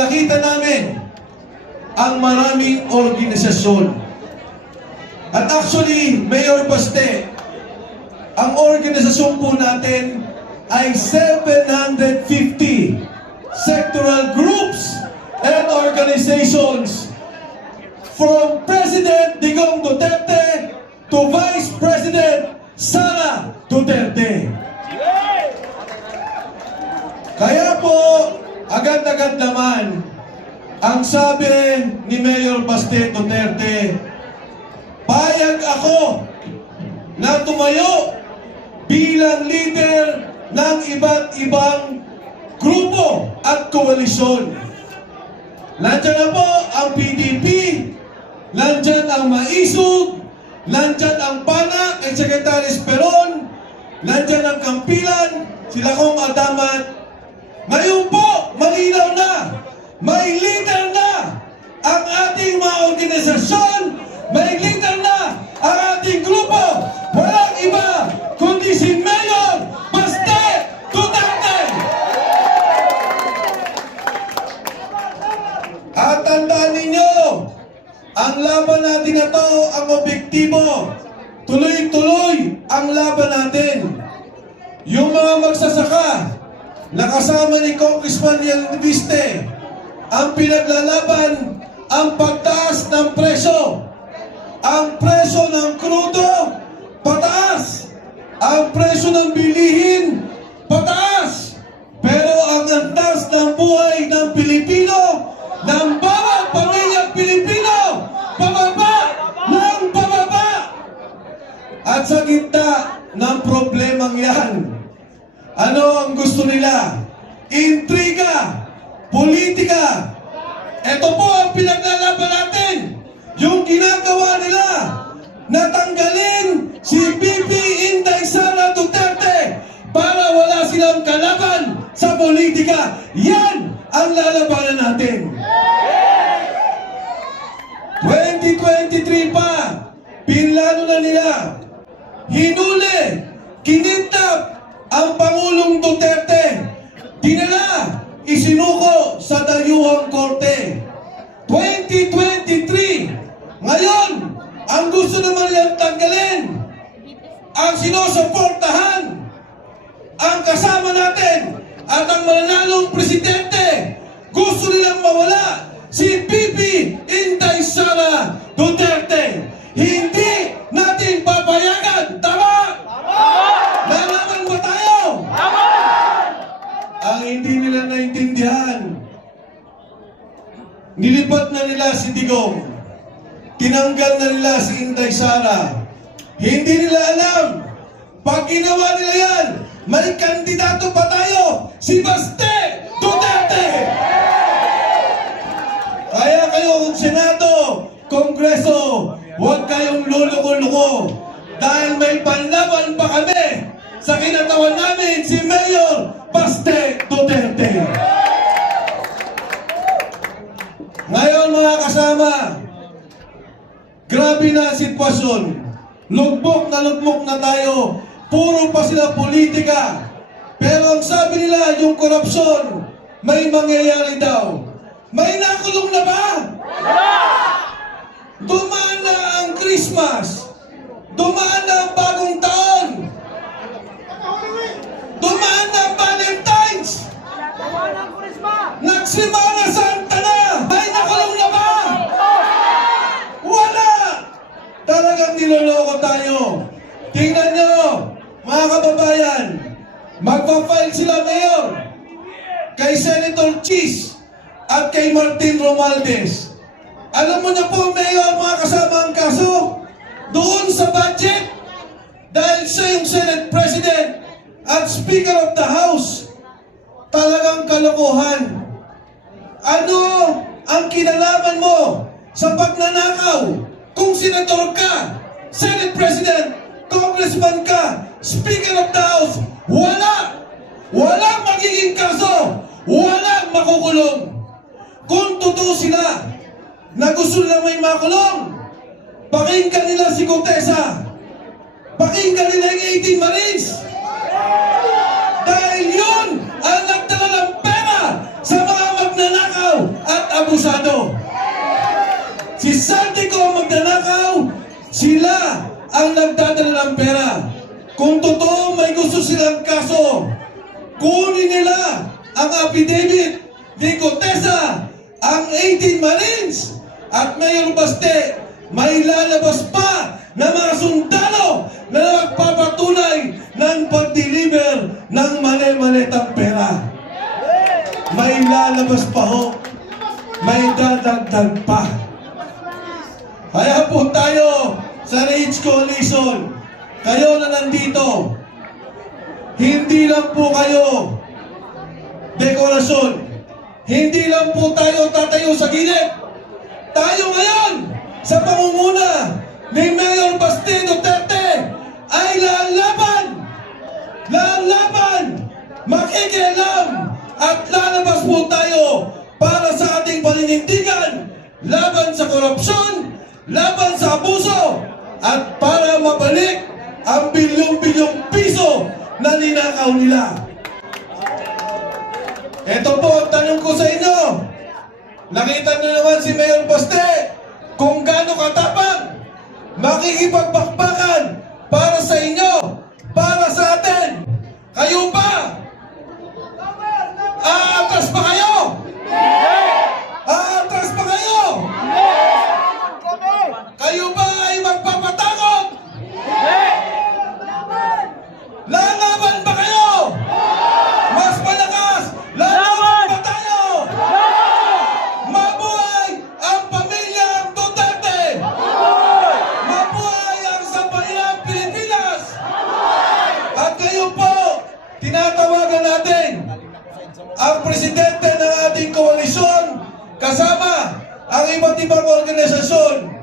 nakita namin ang maraming organisasyon. At actually, Mayor Baste, ang organisasyon po natin ay 750 sectoral groups and organizations from President Digong Duterte to Vice President Sara Duterte. Kaya po, agad-agad naman, ang sabi ni Mayor Baste Duterte, payag ako na tumayo bilang leader ng iba't ibang grupo at koalisyon. Nandyan na po ang PDP, nandyan ang Maisog, nandyan ang PANAC at Secretary Esperon, nandyan ang Kampilan, sila kong Adamat. Ngayon po, malinaw na, may leader na ang ating mga organisasyon, may leader na ang ating grupo. Walang iba kundi si Mayor Baste Duterte. At tandaan ninyo, ang laban natin na to ang objektibo. Tuloy-tuloy ang laban natin. Yung mga magsasaka na kasama ni Congressman Yan Viste, ang pinaglalaban ang pagtaas ng presyo. Ang presyo ng krudo, pataas. Ang presyo ng bilihin, pataas. Pero ang antas ng buhay ng Pilipino, ng bawat pamilyang Pilipino, pababa ng pababa. At sa gitna ng problemang yan, ano ang gusto nila? Intriga, politika. Ito po ang pinaglalaban natin. Yung ginagawa nila, natanggalin si BP Inday Sara Duterte para wala silang kalaban sa politika. Yan ang lalabanan natin. 2023 pa, pinlano na nila. Hinuli, kinidnap ang Pangulong Duterte. Dinala, isinuko sa dayuhang korte. 2023, ngayon, ang gusto naman nilang tanggalin, ang sinusuportahan, ang kasama natin, at ang mananalong presidente, gusto nilang mawala si BP Inday Sara Duterte. Hindi natin papayagan. Tama? Lalaban ba tayo? Ang hindi nila naintindihan, nilipat na nila si Digong. Tinanggal na nila si Inday Sara. Hindi nila alam, pag ginawa nila yan, may kandidato pa tayo, si Baste Duterte! Kaya kayo, Senado, Kongreso, huwag kayong luluko-luko. Dahil may panlaban pa kami sa kinatawan namin si Mayor Baste Duterte. Ngayon mga kasama, grabe na ang sitwasyon. Lugmok na tayo. Puro pa sila politika. Pero ang sabi nila, yung korupsyon, may mangyayari daw. May nakulong na ba? Dumaan na ang Christmas. Dumaan na ang bagong taon. Dumaan na ang Valentine's. Nagsimana Santa na. May nakulong na ba? Wala! Talagang niloloko tayo. Tingnan nyo, mga kababayan, magpa-file sila, Mayor, kay Senator Cheese at kay Martin Romualdez. Alam mo na po, Mayor, mga kasama ang kaso, doon sa budget, dahil siya yung Senate President at Speaker of the House, talagang kalokohan. Ano ang kinalaman mo sa pagnanakaw kung senator ka, Senate President, Congressman ka, Speaker of the House? Wala! Walang magiging kaso! Walang makukulong! Kung totoo sila na gusto nila may makulong, pakinggan nila si Contessa, pakinggan nila yung 18 Marines, dahil yun ang nagdala ng pera sa mga magnanakaw ang nagdadala ng pera. Kung totoo may gusto silang kaso, kunin nila ang affidavit ni Gutesa, ang 18 Marines, at Mayor Baste, may lalabas pa na mga sundalo na nagpapatunay ng pag-deliver ng mali-malitang pera. May lalabas pa ho. May dadagdag pa. Kaya po tayo sa Rage Coalition, kayo na nandito, hindi lang po kayo dekorasyon. Hindi lang po tayo tatayo sa gilid. Tayo ngayon, sa pangunguna ni Mayor Baste Duterte, ay lalaban, makikialam, at lalabas po tayo para sa ating paninindigan, laban sa korupsyon, laban sa abuso, at para mabalik ang bilyong-bilyong piso na ninakaw nila. Ito po ang tanong ko sa inyo. Nakita niyo naman si Mayor Baste kung gaano katapang makikipagbakbakan para sa inyo, para sa atin. Kayo ba? Aatras pa kayo? Aatras pa kayo? Kayo ba ay magpapatakot? Lalaban ba kayo? Mas malakas! Lalaban ba tayo? Mabuhay ang pamilyang Duterte! Mabuhay ang sambayang Pilipinas! At kayo po, tinatawagan natin ang presidente ng ating koalisyon kasama ang iba't ibang organisasyon.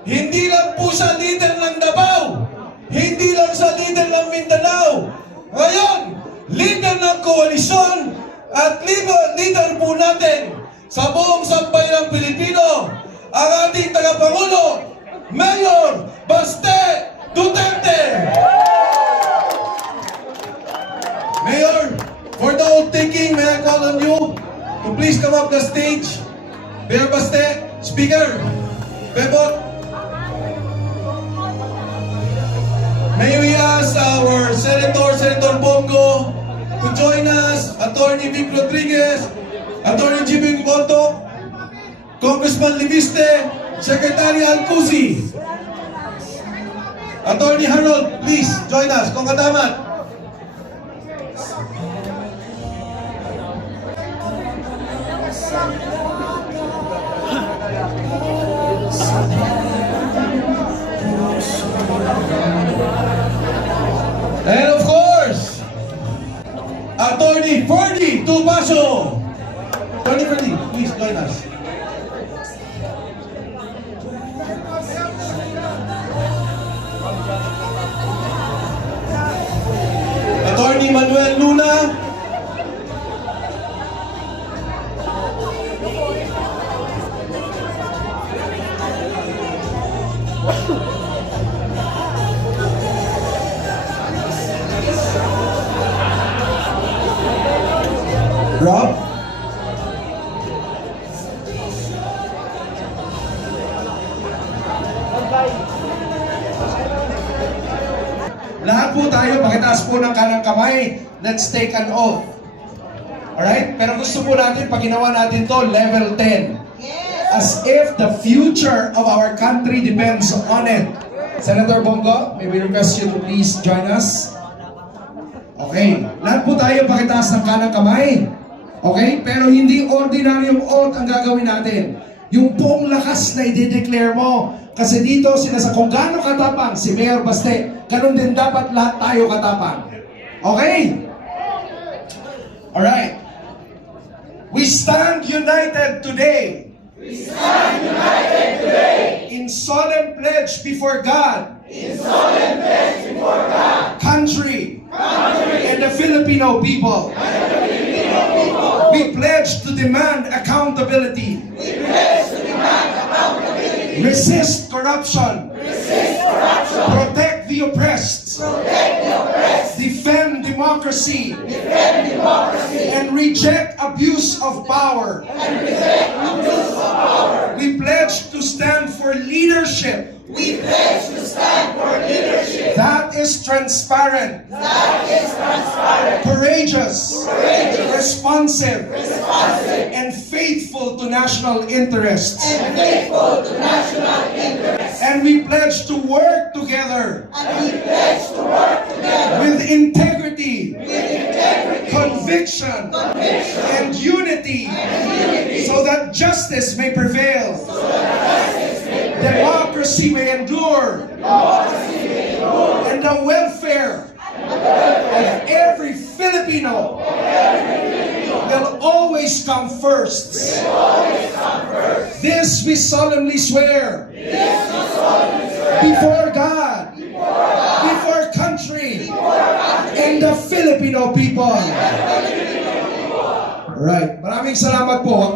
Hindi lang po siya leader ng Davao, hindi lang siya leader ng Mindanao. Ngayon, leader ng koalisyon at leader po natin sa buong sambayanang Pilipino, ang ating tagapangulo, Mayor Baste Duterte. Mayor, for the oath taking, may I call on you to please come up the stage. Mayor Baste, Speaker, Bebot. May we ask our Senator Bongo, to join us, Attorney Vic Rodriguez, Attorney Jimmy Boto, Congressman Libiste, Secretary Alcusi. Attorney Harold, please join us. Kung katamat. And of course, Attorney Ferdy Tubaso. Attorney Ferdy, please join us. Attorney Manuel Luna. Rob? Lahat po tayo, pakitaas po ng kanang kamay. Let's take an oath. Alright? Pero gusto po natin, pag ginawa natin to, level 10. As if the future of our country depends on it. Senator Bongo, may we request you to please join us? Okay. Lahat po tayo, pakitaas ng kanang kamay. Okay? Pero hindi ordinaryong oath ang gagawin natin. Yung buong lakas na i-declare mo. Kasi dito, sinasa kung gaano katapang si Mayor Baste, ganun din dapat lahat tayo katapang. Okay? Alright. We stand united today. We stand united today. In solemn pledge before God. In solemn pledge before God. Country. And the Filipino people. We pledge to demand accountability. We pledge to demand accountability. Resist corruption. Resist corruption. Protect the oppressed. Protect the oppressed. Defend democracy. Defend democracy. And reject abuse of power. And reject abuse of power. We pledge to stand for leadership We pledge to stand for leadership that is transparent, courageous, responsive, and faithful to national interests. and faithful to national interests. And we pledge to work together And we pledge to work together with integrity, with integrity, conviction, and unity, so that justice may prevail, democracy may endure, and the welfare of every Filipino will always come first. This we solemnly swear before God, before country, and the Filipino people. Right. Maraming salamat po.